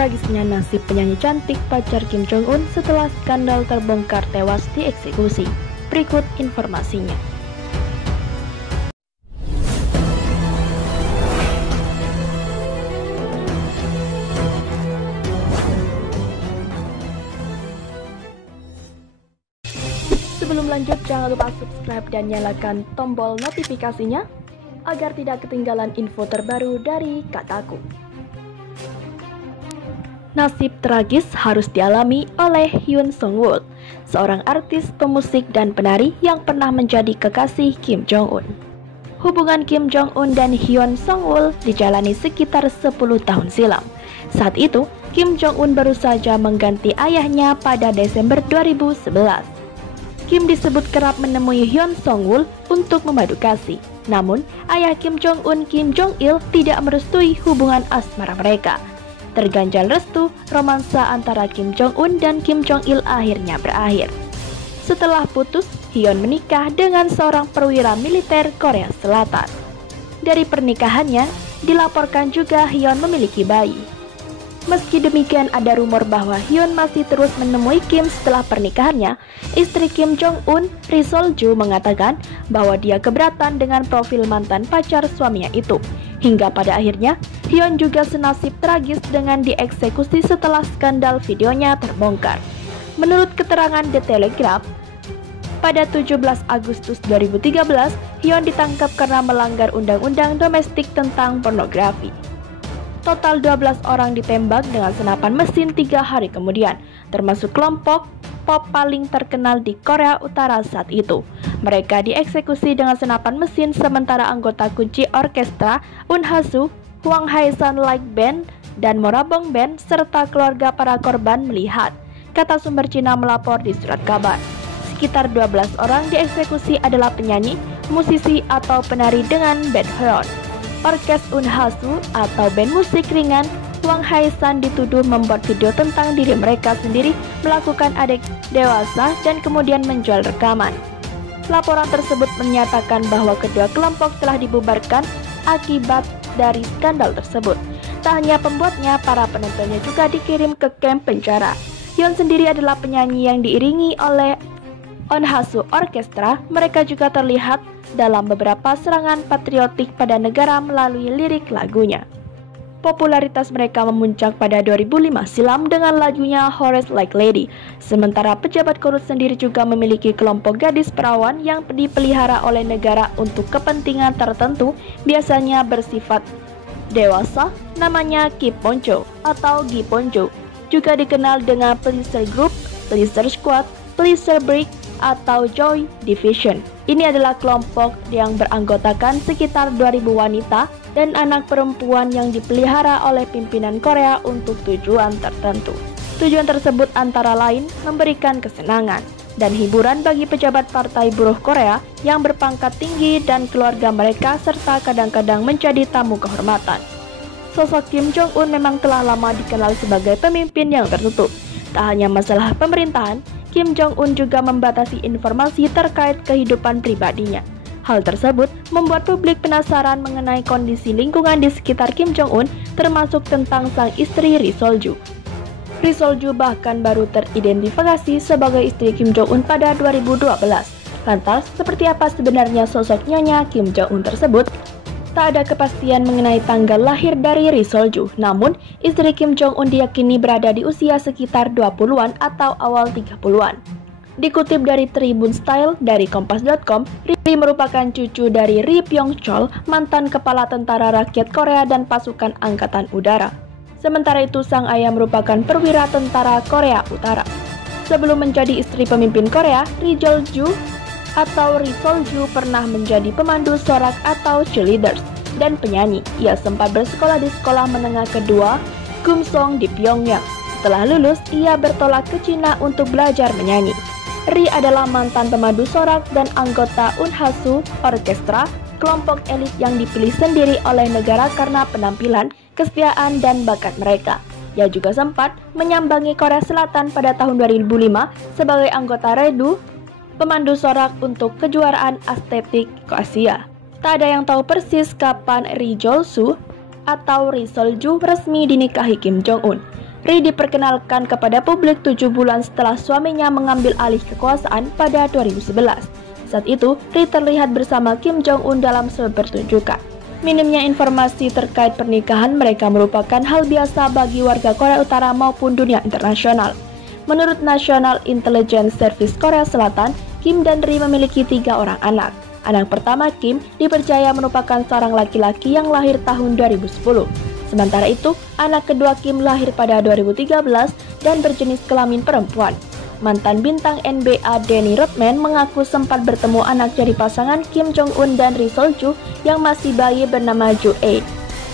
Tragisnya nasib penyanyi cantik pacar Kim Jong Un setelah skandal terbongkar tewas dieksekusi. Berikut informasinya. Sebelum lanjut, jangan lupa subscribe dan nyalakan tombol notifikasinya agar tidak ketinggalan info terbaru dari Kataku. Nasib tragis harus dialami oleh Hyun Sung-woo, seorang artis, pemusik, dan penari yang pernah menjadi kekasih Kim Jong Un. Hubungan Kim Jong Un dan Hyun Sung-woo dijalani sekitar 10 tahun silam. Saat itu, Kim Jong Un baru saja mengganti ayahnya pada Desember 2011. Kim disebut kerap menemui Hyun Sung-woo untuk memadu kasih. Namun, ayah Kim Jong Un, Kim Jong Il, tidak merestui hubungan asmara mereka. Terganjal restu, romansa antara Kim Jong Un dan Kim Jong Il akhirnya berakhir. Setelah putus, Hyun menikah dengan seorang perwira militer Korea Selatan. Dari pernikahannya, dilaporkan juga Hyun memiliki bayi. Meski demikian, ada rumor bahwa Hyun masih terus menemui Kim setelah pernikahannya. Istri Kim Jong Un, Ri Sol-ju, mengatakan bahwa dia keberatan dengan profil mantan pacar suaminya itu. Hingga pada akhirnya, Hyun juga senasib tragis dengan dieksekusi setelah skandal videonya terbongkar. Menurut keterangan The Telegraph, pada 17 Agustus 2013, Hyun ditangkap karena melanggar undang-undang domestik tentang pornografi. Total 12 orang ditembak dengan senapan mesin 3 hari kemudian, termasuk kelompok pop paling terkenal di Korea Utara saat itu. Mereka dieksekusi dengan senapan mesin, sementara anggota kunci orkestra Eunhasu, Hwang Hae-san Light Band, dan Morabong Band serta keluarga para korban melihat, kata sumber Cina melapor di surat kabar. Sekitar 12 orang dieksekusi adalah penyanyi, musisi, atau penari dengan background. Orkes Eunhasu atau band musik ringan Hwang Hae-san dituduh membuat video tentang diri mereka sendiri melakukan adik dewasa dan kemudian menjual rekaman. Laporan tersebut menyatakan bahwa kedua kelompok telah dibubarkan akibat dari skandal tersebut. Tak hanya pembuatnya, para penontonnya juga dikirim ke kamp penjara. Hyun sendiri adalah penyanyi yang diiringi oleh Eunhasu Orkestra. Mereka juga terlihat dalam beberapa serangan patriotik pada negara melalui lirik lagunya. Popularitas mereka memuncak pada 2005 silam dengan lagunya Horse Like Lady. Sementara pejabat korut sendiri juga memiliki kelompok gadis perawan yang dipelihara oleh negara untuk kepentingan tertentu, biasanya bersifat dewasa, namanya Kiponjo atau Giponjo. Juga dikenal dengan Pleasure Group, Pleasure Squad, Pleasure Break, atau Joy Division. Ini adalah kelompok yang beranggotakan sekitar 2.000 wanita dan anak perempuan yang dipelihara oleh pimpinan Korea untuk tujuan tertentu. Tujuan tersebut antara lain memberikan kesenangan dan hiburan bagi pejabat Partai Buruh Korea yang berpangkat tinggi dan keluarga mereka, serta kadang-kadang menjadi tamu kehormatan. Sosok Kim Jong Un memang telah lama dikenal sebagai pemimpin yang tertutup. Tak hanya masalah pemerintahan, Kim Jong Un juga membatasi informasi terkait kehidupan pribadinya. Hal tersebut membuat publik penasaran mengenai kondisi lingkungan di sekitar Kim Jong Un, termasuk tentang sang istri Ri Sol-ju. Ri Sol-ju bahkan baru teridentifikasi sebagai istri Kim Jong Un pada 2012. Lantas, seperti apa sebenarnya sosok nyonya Kim Jong Un tersebut? Tak ada kepastian mengenai tanggal lahir dari Ri Sol-ju, namun istri Kim Jong Un diyakini berada di usia sekitar 20-an atau awal 30-an. Dikutip dari Tribun Style dari Kompas.com, Ri merupakan cucu dari Ri Pyong-chol, mantan kepala tentara rakyat Korea dan pasukan angkatan udara. Sementara itu, sang ayah merupakan perwira tentara Korea Utara. Sebelum menjadi istri pemimpin Korea, Ri Sol-ju atau Ri Sol-ju pernah menjadi pemandu sorak atau cheerleaders dan penyanyi. Ia sempat bersekolah di sekolah menengah kedua Kumsong di Pyongyang. Setelah lulus, ia bertolak ke Cina untuk belajar menyanyi. Ri adalah mantan pemandu sorak dan anggota Eunhasu Orkestra, kelompok elit yang dipilih sendiri oleh negara karena penampilan, kesetiaan, dan bakat mereka. Ia juga sempat menyambangi Korea Selatan pada tahun 2005 sebagai anggota Redu, pemandu sorak untuk kejuaraan estetik Asia. Tak ada yang tahu persis kapan Ri Sol-ju atau Ri Sol-ju resmi dinikahi Kim Jong Un. Ri diperkenalkan kepada publik 7 bulan setelah suaminya mengambil alih kekuasaan pada 2011. Saat itu, Ri terlihat bersama Kim Jong-un dalam sebuah pertunjukan. Minimnya informasi terkait pernikahan mereka merupakan hal biasa bagi warga Korea Utara maupun dunia internasional. Menurut National Intelligence Service Korea Selatan, Kim dan Ri memiliki 3 orang anak. Anak pertama Kim dipercaya merupakan seorang laki-laki yang lahir tahun 2010. Sementara itu, anak kedua Kim lahir pada 2013 dan berjenis kelamin perempuan. Mantan bintang NBA Danny Rodman mengaku sempat bertemu anak dari pasangan Kim Jong-un dan Ri Sol-ju yang masih bayi bernama Jo-ae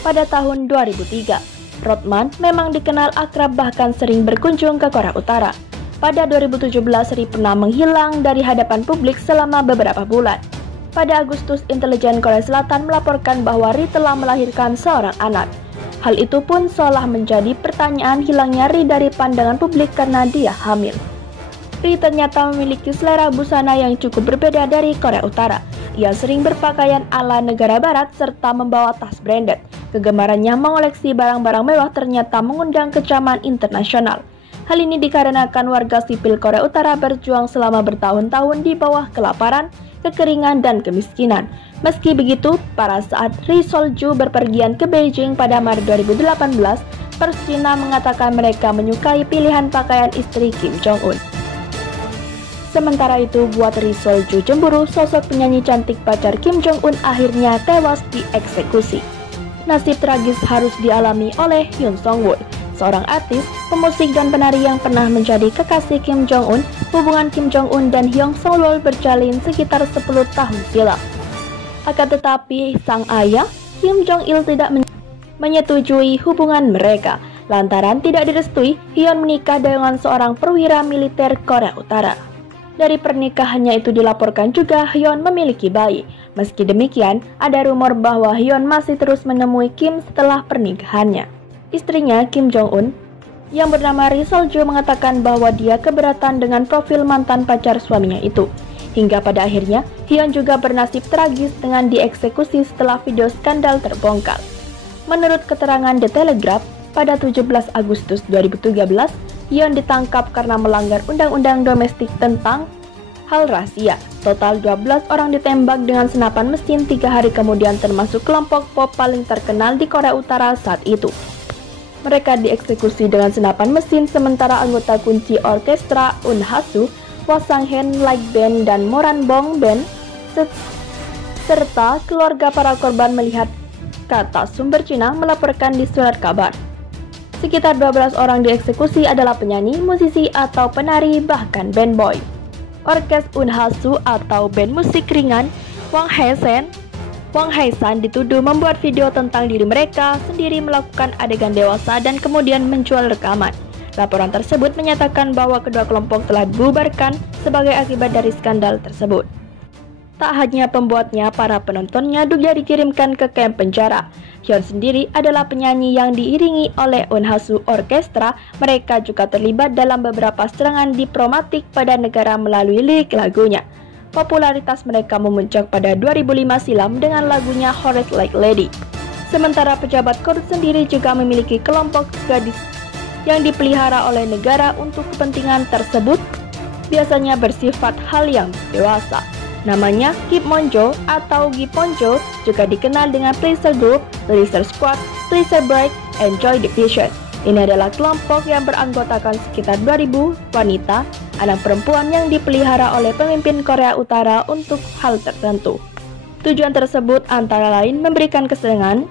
pada tahun 2003. Rodman memang dikenal akrab bahkan sering berkunjung ke Korea Utara. Pada 2017, Ri pernah menghilang dari hadapan publik selama beberapa bulan. Pada Agustus, intelijen Korea Selatan melaporkan bahwa Ri telah melahirkan seorang anak. Hal itu pun seolah menjadi pertanyaan hilangnya Ri dari pandangan publik karena dia hamil. Ri ternyata memiliki selera busana yang cukup berbeda dari Korea Utara. Ia sering berpakaian ala negara barat serta membawa tas branded. Kegemarannya mengoleksi barang-barang mewah ternyata mengundang kecaman internasional. Hal ini dikarenakan warga sipil Korea Utara berjuang selama bertahun-tahun di bawah kelaparan, kekeringan, dan kemiskinan. Meski begitu, pada saat Ri Sol-ju berpergian ke Beijing pada Maret 2018, pers Cina mengatakan mereka menyukai pilihan pakaian istri Kim Jong-un. Sementara itu, buat Ri Sol-ju cemburu, sosok penyanyi cantik pacar Kim Jong-un akhirnya tewas dieksekusi. Nasib tragis harus dialami oleh Hyun Sung-woo, seorang artis, pemusik, dan penari yang pernah menjadi kekasih Kim Jong-un. Hubungan Kim Jong-un dan Hyun Sung-woo berjalin sekitar 10 tahun silam. Akan tetapi, sang ayah, Kim Jong-il, tidak menyetujui hubungan mereka. Lantaran tidak direstui, Hyun menikah dengan seorang perwira militer Korea Utara. Dari pernikahannya itu dilaporkan juga Hyun memiliki bayi. Meski demikian, ada rumor bahwa Hyun masih terus menemui Kim setelah pernikahannya. Istrinya, Kim Jong-un, yang bernama Ri Sol-ju, mengatakan bahwa dia keberatan dengan profil mantan pacar suaminya itu. Hingga pada akhirnya, Hyun juga bernasib tragis dengan dieksekusi setelah video skandal terbongkar. Menurut keterangan The Telegraph, pada 17 Agustus 2013, Hyun ditangkap karena melanggar undang-undang domestik tentang hal rahasia. Total 12 orang ditembak dengan senapan mesin 3 hari kemudian, termasuk kelompok pop paling terkenal di Korea Utara saat itu. Mereka dieksekusi dengan senapan mesin, sementara anggota kunci orkestra Eun Ha-soo, Hwa Sang-hen Like Band, dan Moran Bong Band serta keluarga para korban melihat, kata sumber Cina melaporkan di surat kabar. Sekitar 12 orang dieksekusi adalah penyanyi, musisi, atau penari, bahkan band boy. Orkes Eun Ha-soo atau band musik ringan Hwang Hae-san dituduh membuat video tentang diri mereka sendiri melakukan adegan dewasa dan kemudian menjual rekaman. Laporan tersebut menyatakan bahwa kedua kelompok telah dibubarkan sebagai akibat dari skandal tersebut. Tak hanya pembuatnya, para penontonnya juga dikirimkan ke kamp penjara. Hyun sendiri adalah penyanyi yang diiringi oleh Eun Ha-soo Orkestra. Mereka juga terlibat dalam beberapa serangan diplomatik pada negara melalui lirik lagunya. Popularitas mereka memuncak pada 2005 silam dengan lagunya Horse Like Lady. Sementara pejabat korup sendiri juga memiliki kelompok gadis yang dipelihara oleh negara untuk kepentingan tersebut, biasanya bersifat hal yang dewasa. Namanya Gipmonjo atau Giponjo, juga dikenal dengan Pleasure Group, Pleasure Squad, Pleasure Break, and Joy Division. Ini adalah kelompok yang beranggotakan sekitar 2.000 wanita, anak perempuan yang dipelihara oleh pemimpin Korea Utara untuk hal tertentu. Tujuan tersebut antara lain memberikan kesenangan,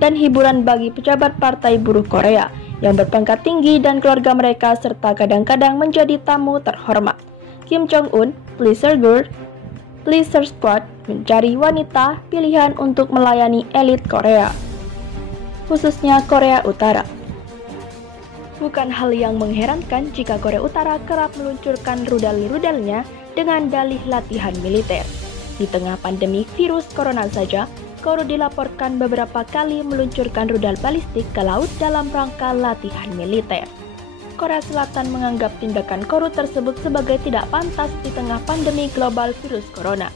dan hiburan bagi pejabat Partai Buruh Korea yang berpangkat tinggi dan keluarga mereka, serta kadang-kadang menjadi tamu terhormat. Kim Jong-un, Pleasure Girl, Pleasure Squad mencari wanita pilihan untuk melayani elit Korea, khususnya Korea Utara. Bukan hal yang mengherankan jika Korea Utara kerap meluncurkan rudal-rudalnya dengan dalih latihan militer. Di tengah pandemi virus corona saja, Korea dilaporkan beberapa kali meluncurkan rudal balistik ke laut dalam rangka latihan militer. Korea Selatan menganggap tindakan Korea tersebut sebagai tidak pantas di tengah pandemi global virus corona.